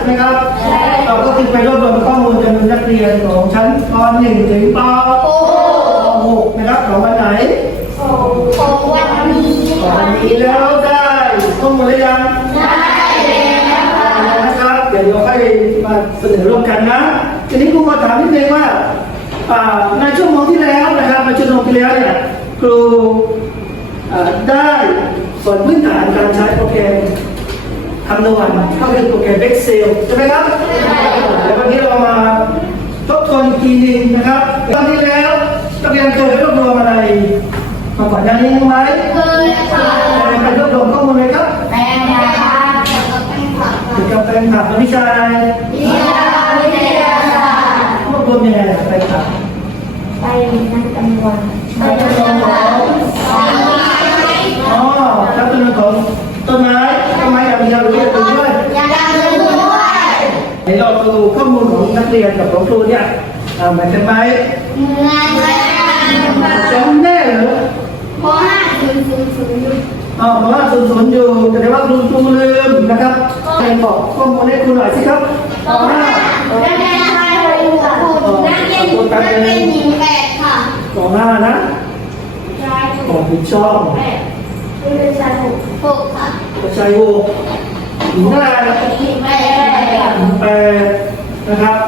น้าใช่ไหมครับ เราก็คือไปรวบรวมข้อมูลจำนวนนักเรียนของชั้นป .1 ถึงป .6 นะครับของวันไหนของวันนี้ของวันนี้แล้วได้ข้อมูลหรือยังได้แล้วค่ะนะครับ เดี๋ยวเราค่อยมาเสนอร่วมกันนะทีนี้ครูมาถามนิดนึงว่าอ่าในชั่วโมงที่แล้วนะครับในชั่วโมงที่แล้วเนี่ยครูอ่าได้สอนพื้นฐานการใช้โปรแกรม คำนวณเข้าเป็นโปรแกรม Excel ใช่ไหมครับแล้ววันนี้เรามาทบทวนอีกทีหนึงนะครับ ตอนที่แล้วนักเรียนเคยรวบรวมอะไรมาก่อนหน้านี้ไหมเคยค่ะไปรวบรวมข้อมูลเลยครับแม่ค่ะแล้วก็เป็นผักเกี่ยวกับแฟนคลับวิชาอะไร วิทยาวิทยาศาสตร์ รวบรวมยังไงอะแฟนคลับ ไปนักจำนวน นับจำนวนของอ๋อนับจำนวนของต้นไม้ต้นไม้อย่างเดียวหรืออย่างอื่นด้วย ยังด้วย เดี๋ยวเราดู ข้อมูลของนักเรียนกับของครูเนี่ยอ่าเหมือนกันไหมเหมือนกันจำได้เหรอเพราะห้าศูนย์ศูนย์ศูนย์อยู่อ๋อเพราะว่าศูนย์ศูนย์อยู่แต่ว่าครูครูลืมนะครับเรียนบอกข้อมูลให้ครูหน่อยสิครับต่อหน้านักเรียนชายหกค่ะนักเรียนนักเรียนหญิงแปดค่ะต่อหน้านะชายหก่อกนผิดช่องแปดนักเรียนชายหกหกค่ะกระชายโวหญิงอะไรหญิงแปดแปด นะครับ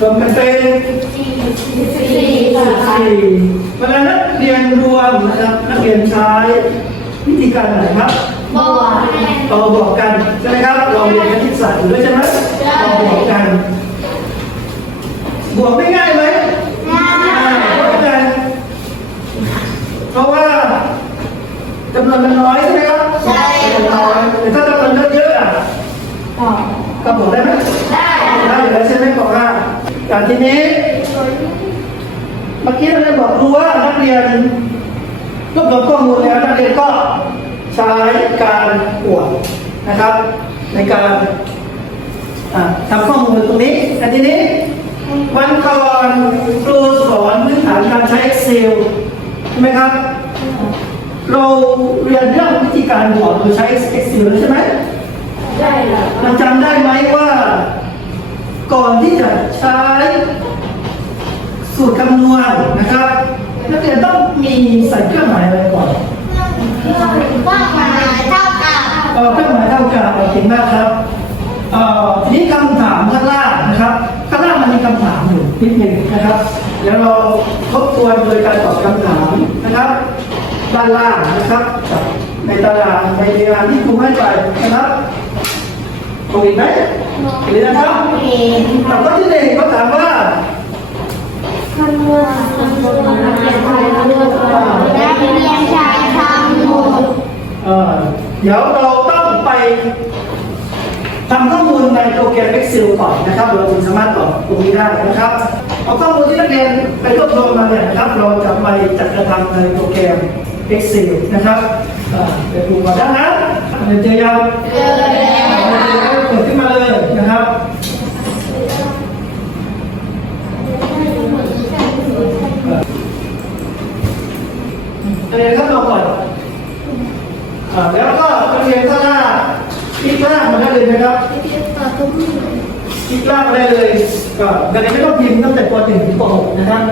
รวมกันเป็นสี่สี่ค่ะสี่เวลานักเรียนรวมนะครับนักเรียนใช้วิธีการไหนครับบวกเราบอกกันใช่ไหมครับเราเรียนคณิตศาสตร์อยู่ด้วยใช่ไหมเราบอกกัน บวกได้ง่ายไหมง่ายเพราะกันเพราะว่าจำนวนมันน้อยใช่ไหมครับใช่น้อยแต่ถ้าจำนวนเยอะๆอะต่อก็บวกได้ไหมได้ ได้อยู่แล้วใช่ไหมบอกว่าการทีนี้ เมื่อกี้เราได้บอกครูว่านักเรียนรวบรวมข้อมูลแล้วนักเรียนก็ใช้การอวดนะครับ ในการอ่าทำข้อมูลตรงนี้แต่ทีนี้ วันก่อนครูสอนพื้นฐานการใช้ Excel ใช่ไหมครับ เราเรียนเรื่องวิธีการบวกหรือใช้ Excel แล้วใช่ไหม ได้แล้วเราจำได้ไหมว่า ก่อนที่จะใช้สูตรคำนวณนะครับ นักเรียนต้องมีใส่เครื่องหมายอะไรก่อนเครื่องว่างหมายเท่ากับเอ่อเครื่องหมายเท่ากับโอเคมากครับเอ่อทีนี้คำถามข้างล่างนะครับข้างล่างมันมีคำถามอยู่นิดหนึ่งนะครับเดี๋ยวเราทบทวนโดยการตอบคำถามนะครับ ด้านล่างนะครับ ในตารางในเวลาที่ครูให้ไปนะครับตรงอีกไหม หรือนะครับเองถามข้อที่หนึ่งเขาถามว่าคำนวณคำวณนักเรียนชายคำนวณนักเรียนชายคำนวณเออเดี๋ยวเราต้องไปทำข้อมูลในโปรแกรม Excel ก่อนนะครับ เราถึงสามารถตอบตรงนี้ได้นะครับ เอาข้อมูลที่นักเรียนไปรวบรวมมาเนี่ยนะครับ เราจะไปจัดกระทำในโปรแกรม Excel นะครับเอ่อเดี๋ยวดูก่อนนะเดี๋ยวเจอยังเจอแล้ว เลยนะครับเรียนข้างนอกก่อนแล้วก็เรียนข้างหน้าคลิกล่างมาได้เลยนะครับคลิกล่างมาได้เลยก็แต่ไม่ต้องพิมพ์ตั้งแต่ป .1 ถึงป .6 นะครับ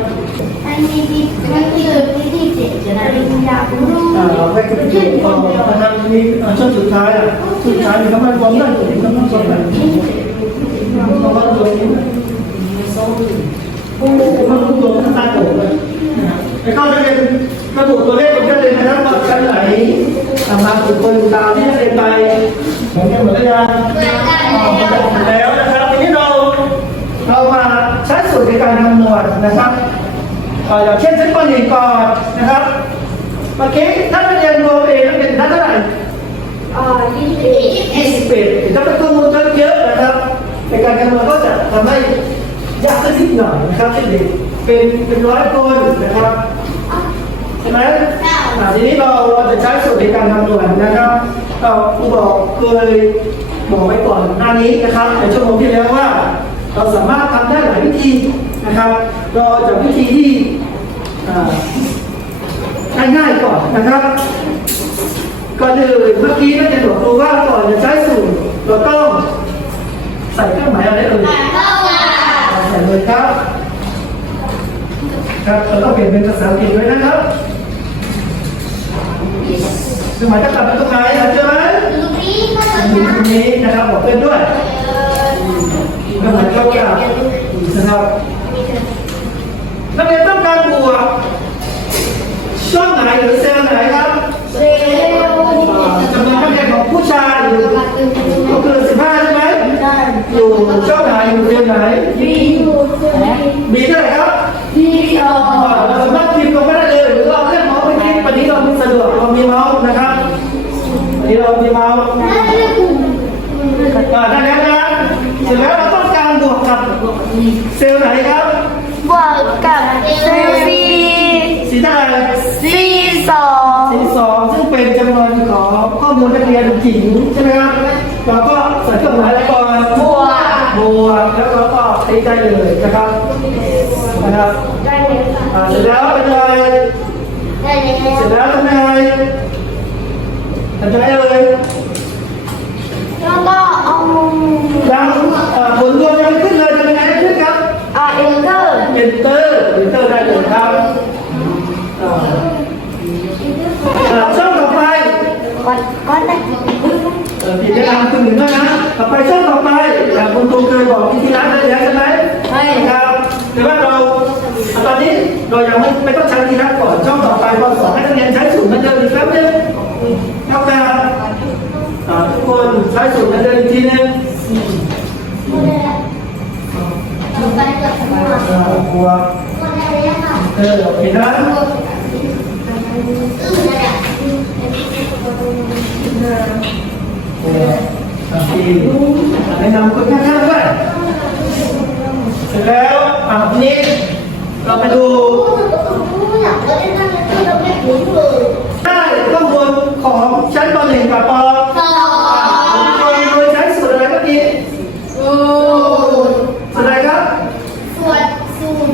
อันนี้ที่นั่นคือวิธีเจ็ดจะได้ปริญญาคุรู้อ่าเราให้กับเด็กป .6 นะครับมีอ่าช่วงสุดท้ายอะสุดท้ายมีคำว่ารวมได้ถึงคำว่ารวม ได้คำว่ารวมนี้โอ้โหมันรวมรวมทั้งตาโตเลยนะครับแล้วก็จะเป็นระบุตัวเลขของนักเรียนนะครับว่าชั้นไหนทำมาถูกคนตามที่นักเรียนไปเหมือนกันหมดหรือยังเหมือนกันแล้วนะครับทีนี้เราเรามาใช้สูตรในการคำนวณนะครับเอ่ออย่างเช่นชั้นป .1 ก่อนนะครับเมื่อกี้ถ้านักเรียนรวมเองนักเรียนได้เท่าไหร่อ่ายี่สิบเอ็ด21ถ้าเป็นข้อมูลเยอะๆนะครับ ในการคำนวณก็จะทำให้ยากขึ้นนิดหน่อยนะครับเช่นเด็กเป็นเป็นร้อยคนนะครับใช่ไหมอ่าทีนี้เราเราจะใช้สูตรในการคำนวณนะครับเราครูบอกเคยบอกไว้ก่อนหน้านี้นะครับในชั่วโมงที่แล้วว่า เราสามารถทำได้หลายวิธีนะครับ เราจะวิธีที่อ่าง่ายๆก่อนนะครับก่อนอื่นเมื่อกี้นักเรียนบอกครูว่าก่อนจะใช้สูตรเราต้อง ใส่เครื่องหมายอะไรเอ่ยเข้ามาใส่เลยครับครับเราต้องเปลี่ยนเป็นภาษาอังกฤษด้วยนะครับเครื่องหมายจะกลับมาตรงไหนอะเจอไหมดูนี่ก็จะอยู่ตรงนี้นะครับบอกเพื่อนด้วยเครื่องหมายเท่ากับนะครับนักเรียนต้องการบวกช่องไหนหรือเซลล์ไหนครับเร็วจำนวนนักเรียนของผู้ชายอยู่ก็คือ15ใช่ไหม อยู่ช่องไหนอยู่เซลล์ไหนบีอยู่ตรงนี้มีเท่าไหร่ครับบีสออ่างเราสามารถพิมพ์ลงไปได้เลยหรือเราเล่นเมาส์ไปพิมพ์วันนี้เรามีสะดวกเรามีเมาส์นะครับวันนี้เรามีเมาส์นั่นคือกลุ่มอ่าได้แล้วนะเสร็จแล้วเราต้องการบวกกับเซลล์ไหนครับบวกกับเซลซีสีเท่าไหร่ซีสองสีสองซึ่งเป็นจำนวนของข้อมูลนักเรียนหญิงใช่ไหมครับเราก็ใส่เครื่องหมายอะไรก่อน บวก บวกแล้วเราก็ตี ได้เลยนะครับนะครับได้เลยค่ะอ่าเสร็จแล้วเป็นยังไงได้เลยเสร็จแล้วทำยังไงทำยังไงเลยแล้วก็เอายังเอ่อผลรวมยังไม่ขึ้นเลยทำยังไงให้ขึ้นครับ อ่าเอนเตอร์ enter enter ได้เลยครับอ่าอ่าช่องต่อไป ก่อนก่อนได้ เอ่อผิดแนะนำคุณหนึ่งด้วยนะต่อไปช่องต่อไปอ่าคุณครูเคย บอกวิธีร้านได้แล้วใช่ไหมใช่ครับแต่ว่าเราตอนนี้เรายังไม่ไม่ต้องใช้วิธีร้านก่อนช่องต่อไปพอสอนให้นักเรียนใช้สูตรเหมือนเดิมอีกครั้งหนึงเท่ากันอ่าทุกคนใช้สูตรเหมือนเดิมอีกทีหนึงต่อไปจะทำอะไรอ่าบวกก็ได้เลยค่ะเออโอเคนะอือนั่นแหละเออโอเคแนะนำคนข้างๆด้วยเสร็จแล้วอ่าทีนี้ เราไปดูอยากก็ได้นั่งแล้วเราไม่รู้เลยได้ข้อมูลของชั้นป .1 กับปสองโดยโดยใช้สูตรอะไรเมื่อกี้สูตรสูตรอะไรครับส่วนสูตร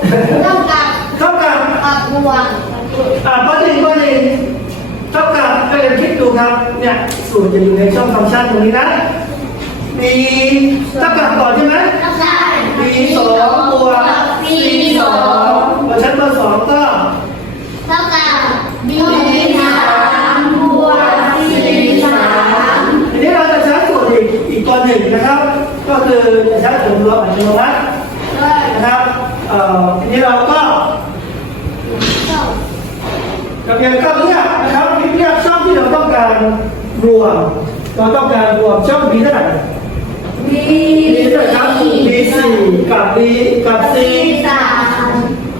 ต้องการเท่ากับอักบวกอ่าป .1 ป .1 เท่ากับให้เรียนคิดดูครับเนี่ยสูตรจะอยู่ในช่องฟังก์ชันตรงนี้นะมีเท่ากับก่อนใช่ไหมต้องการมีสองบวก สองพอชั้นปสองก็เท่ากับบีสามบวกสี่สามทีนี้เราจะใช้สูตรอีกอีกตัวหนึ่งนะครับ ก็คือจะใช้ผลรวมอัตโนมัตินะครับเอ่อทีนี้เราก็เราเพียงก็เลือกนะครับเลือกช่องที่เราต้องการรวมเราต้องการรวมช่อง B เท่าไหร่บี B เท่าไหร่ครับ B สี่กับ B กับ C สาม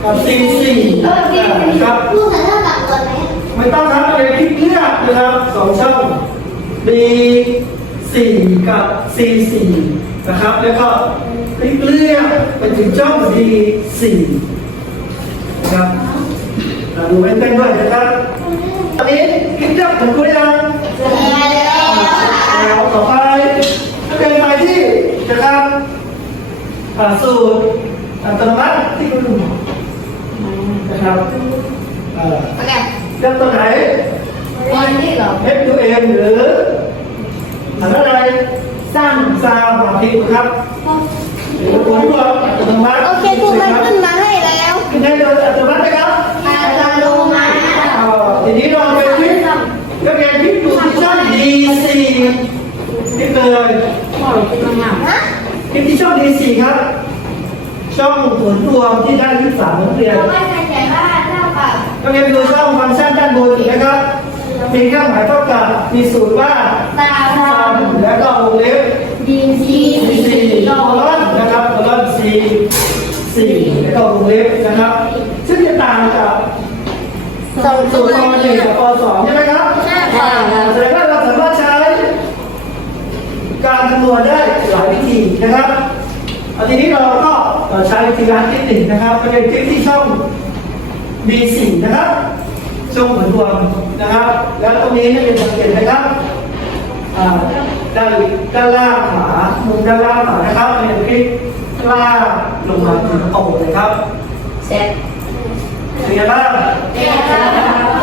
กับ C สี่เออบีครับลูกเท่ากับตัวไหนไม่ต้องครับเราเพียงคลิกเลือกนะครับสองช่อง B สี่กับ C สี่นะครับ แล้วก็คลิกเลือกไปถึงช่อง D สี่นะครับอ่าดูเป็นเต้นด้วยนะครับตอนนี้คลิกเลือกถึงคุณยังแล้วต่อไปเป็นไปที่นะครับอ่าสูตรอัตโนมัติที่คุณ นะครับอ่าโอเคเลือกตัวไหนวันนี้เหรอ F U N หรืออะไรสร้างสร้างความคิดครับหรือตัวที่ว่าอัตโนมัติโอเคครูมันขึ้นมาให้แล้วขึ้นได้โดยอัตโนมัตินะครับอัตโนมัติอ่าทีนี้เราไปคลิกก็เรียนคลิกดูที่ช่อง D 4คลิกเลยฮะคลิกที่ช่อง D 4ครับ ช่องผลรวมที่ได้ที่สามนักเรียนเราไม่ใส่ใจว่าเท่ากับก็เรียนดูช่องฟังก์ชันด้านบนอีกนะครับมีเครื่องหมายเท่ากับมีสูตรว่าตาตามทำแล้วก็วงเล็บดีซีสี่โคลอนนะครับโคลอนสี่สี่แล้วก็วงเล็บนะครับ ซึ่งจะต่างกับสองสูตัตวรปหนึ่งกับปสองใช่ไหมครับหน้าค่ะแสดงว่าเราสามารถใช้ การคำนวณได้หลายวิธีนะครับเอาทีนี้เราก็ ใช้วิธีการที่หนึ่งนะครับก็เป็นคลิกที่ช่อง B4 นะครับช่องเหมือนรวมนะครับ แล้วตรงนี้ให้เป็นสังเกตนะครับอ่าด้านด้านล่างขวามุมด้านล่างขวานะครับเป็นคลิกกล้าลงมาถึงอกเลยครับเสร็จเป็นไงบ้างเดี๋ยว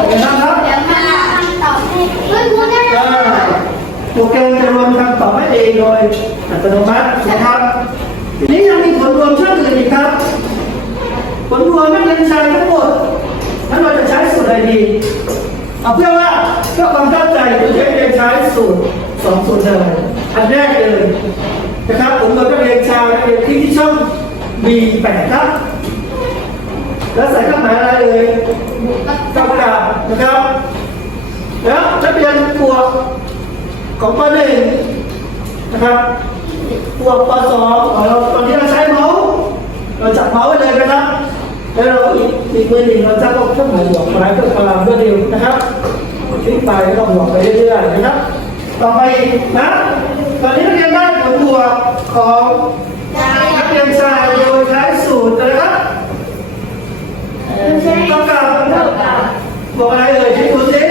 เป็นไงบ้างครับเดี๋ยวมาคำตอบให้เพื่อนคุณได้อ่าโปรแกรมจะรวมคำตอบให้เองโดยอัตโนมัตินะครับ ทีนี้ยังมีผลรวมช่องอื่นอีกครับ ผลรวมนักเรียนชายทั้งหมดนั้นเราจะใช้สูตรอะไรดีเอาเพื่อว่าเพื่อความเข้าใจเราจะเรียนใช้สูตรสองสูตรเลยอันแรกเลยนะครับผมเราจะเรียนชายนักเรียนที่ที่ช่อง B8 ครับ แล้วใส่เครื่องหมายอะไรเอ่ยกำกับนะครับแล้วนักเรียนบวของปหนึ่งนะครับ บวกปสองของเราตอนนี้เราใช้เมาส์เราจับเมาส์ไว้เลยนะครับ แล้วเราอีกอีกมือหนึ่งเราจะต้องเครื่องหมายบวกหมายเพื่อพลังเพื่อเร็วนะครับคลิกไปแล้วก็บวกไปเรื่อยๆนะครับ ต่อไปนะตอนนี้นักเรียนได้ผลบวกของนักเรียนชายโดยใช้สูตรนะครับเท่ากับบวกอะไรเอ่ยที่ดูสิ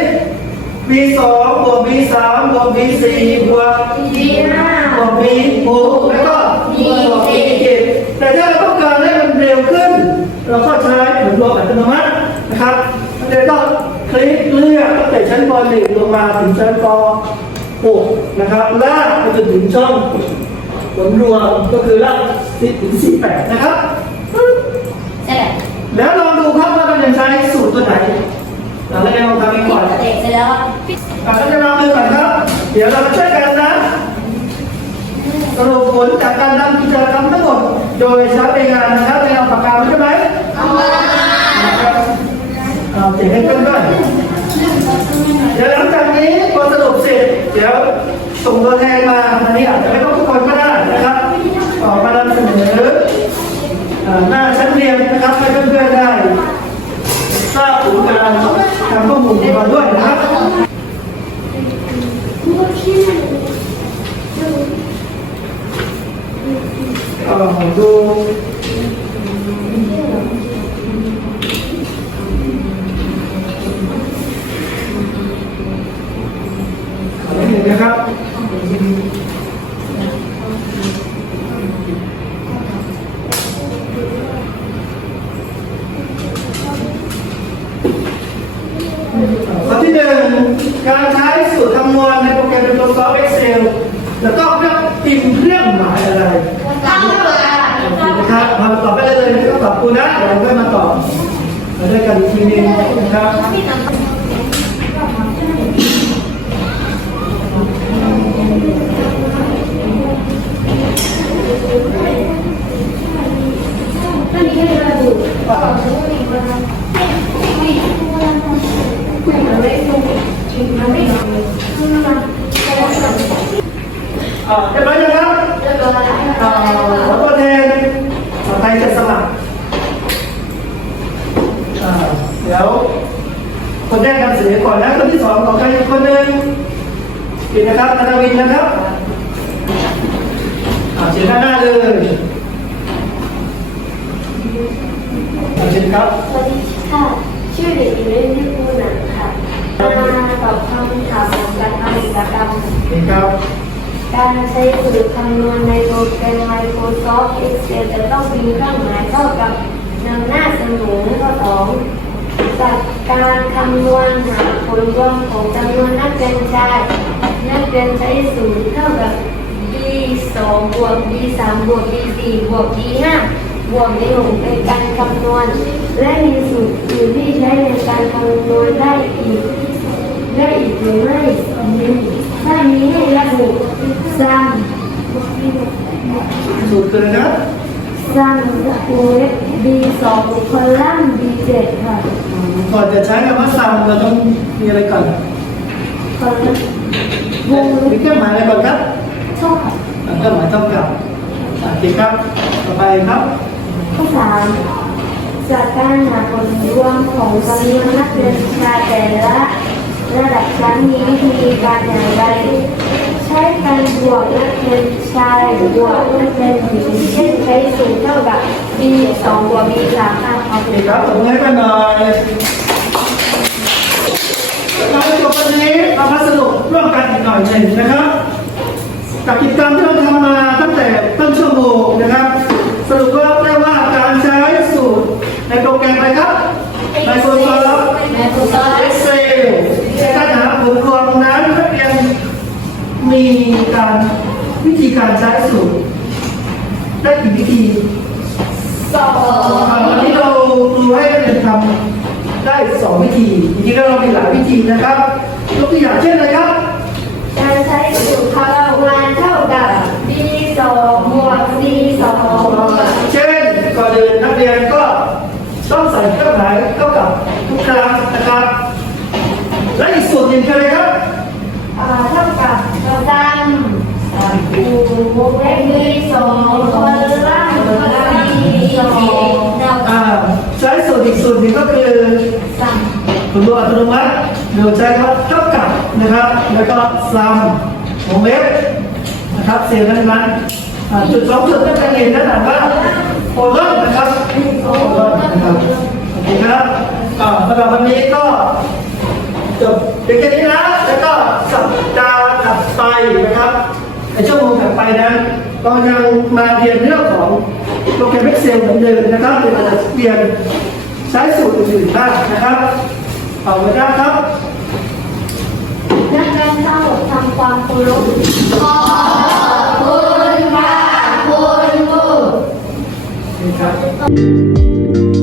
b สองบวก b สามบวก b สี่บวกดีห้า บวก b หกแล้วก็บวก b เจ็ดแต่ถ้าเราต้องการให้มันเร็วขึ้น เราก็ใช้ผลรวมอัตโนมัตินะครับเราก็คลิกเลือกตั้งแต่ชั้นป .1 ลงมาถึงชั้นป .6 นะครับลากไปจนถึงช่องผลรวมก็คือลากถึง48นะครับเสร็จแล้วลองดูครับว่าเราจะใช้สูตรตัวไหนเราเรียนลองทำกันก่อนเสร็จเสร็จแล้วอะก็จะลองดูก่อนครับ เดี๋ยวเรามาช่วยกันนะ สรุปผลจากการทำกิจกรรมทั้งหมด โดยใช้เป็นงานนะครับในเอาปากกาไว้ใช่ไหมเอามานะครับเอาเสียงให้เพื่อนด้วยเดี๋ยวหลังจากนี้พอสรุปเสร็จ เดี๋ยวส่งตัวแทนมาอันนี้อาจจะไม่ต้องทุกคนก็ได้นะครับออกมานำเสนออ่าหน้าชั้นเรียนนะครับให้เพื่อนๆได้ทราบถึงการทำข้อมูลของเราด้วยนะครับ เอ่อดูขอ นิดหนึ่งนะครับ ข้อที่หนึ่งการใช้สูตรคำนวณในโปรแกรม Microsoft Excel แล้วก็เพื่อพิมพ์เครื่องหมายอะไรตั้งเวลานะครับมาตอบไปได้เลยนะครับตอบคุณนะ เดี๋ยวเราค่อยมาตอบมาด้วยกันอีกทีหนึงนะครับ ไม่มีให้ระบุไม่ถูกมันไม่ถูก อ่าเรียบร้อยยังครับ เรียบร้อย อ่าขอตัวแทนขอใครจะสมัครอ่าเดี๋ยวคนแรกนำเสนอก่อนนะคนที่สองของใครอีกคนหนึ่งปิดนะครับธนาวินนะครับอ่าเชิญด้านหน้าเลยอ่าเชิญครับ สวัสดีค่ะ ชื่อเด็กหญิงเล่นที่พูนันค่ะมาตอบคำถามของการทำกิจกรรม เชิญครับ การ ใช้สูตรคำนวณในโปรแกรม Microsoft Excel จะต้องมีเครื่องหมายเท่ากับนำหน้าเสนอข้อสองจากการคำนวณหาผลรวมของจำนวนนักเรียนชายนักเรียนใช้สูตรเท่ากับ b 2บวก b 3บวก b 4บวก b 5บวก b 6ในการคำนวณ และมีสูตรอื่นที่ใช้ในการคำนวณได้อีกได้อีกหรือไม่ถ้ามีให้ระบุ ซ้ำสูตรคืออะไรนะซ้ำสกูเอฟบีสองคอลัมน์บีเจ็ดค่ะก่อนจะใช้คำว่าซัมเราต้องมีอะไรก่อนคอลัมน์วงมีเครื่องหมายอะไรก่อนครับเท่ากับเครื่องหมายเท่ากับโอเคครับ ต่อไปครับข้อสามจากการหาผลรวมของจำนวนนักเรียนชายแต่ละระดับชั้นมีวิธีการอย่างไร ช้การบวกนักเรียนชายบวกนักเรียนหญิงเช่นใช้สูตรเท่ากับ b สองบวก b สามค่ะขอบโอคุเคณครับตบมือให้กันหน่อยเราจบวันนี้เรามาสรุปร่วมกันอีกหน่อยหนึ่งนะครับ กับกิจกรรมที่เราทำมาตั้งแต่ต้นชั่วโมงนะครับ สรุปก็ใช้สูตรได้กี่วิธี สอง วันนี้เราครูให้นักเรียนทำได้สองวิธีจริงๆแล้วเรามีหลายวิธีนะครับยก ตัวอย่างเช่นอะไรครับ การใช้สูตรพลังงานเท่ากับ b สองบวก c สองเช่นก่อนอื่นนักเรียนก็ต้องใส่เครื่องหมายเท่ากับทุกครั้งนะครับ และอีกส่วนหนึ่งคืออะไรครับอ่าเท่ากับเราดันอูวงเล็บ b สองคนล่างบวก c สองเราอ่าใช้ส่วนอีกส่วนหนึ่งก็คือสั่ งคุณดูอัตโนมัติเราใช้คำว่าเท่ากับนะครับ แล้วก็ซัมวงเล็บนะครับเสียงนั้นนั้นจุดสองจุดนั่นเป็นเองนั่นแหละว่าโอเลินะครับโอเลินะครับโอเคครับสำหรับวันนี้ก็จบเพียงแค่นี้นะแล้วก็สัปดาห์ถัดไปนะครับในช่วงถัดไปนั้นเรายังมาเรียนเรื่องของโปรแกรม Excel เหมือนเดิมนะครับเป็นการเรียนใช้สูตรอื่นๆบ้างนะครับ เอาไว้ได้ครับนักเรียนทั้งหมดทำความเคารพขอบคุณค่ะคุณครูนี่ครับ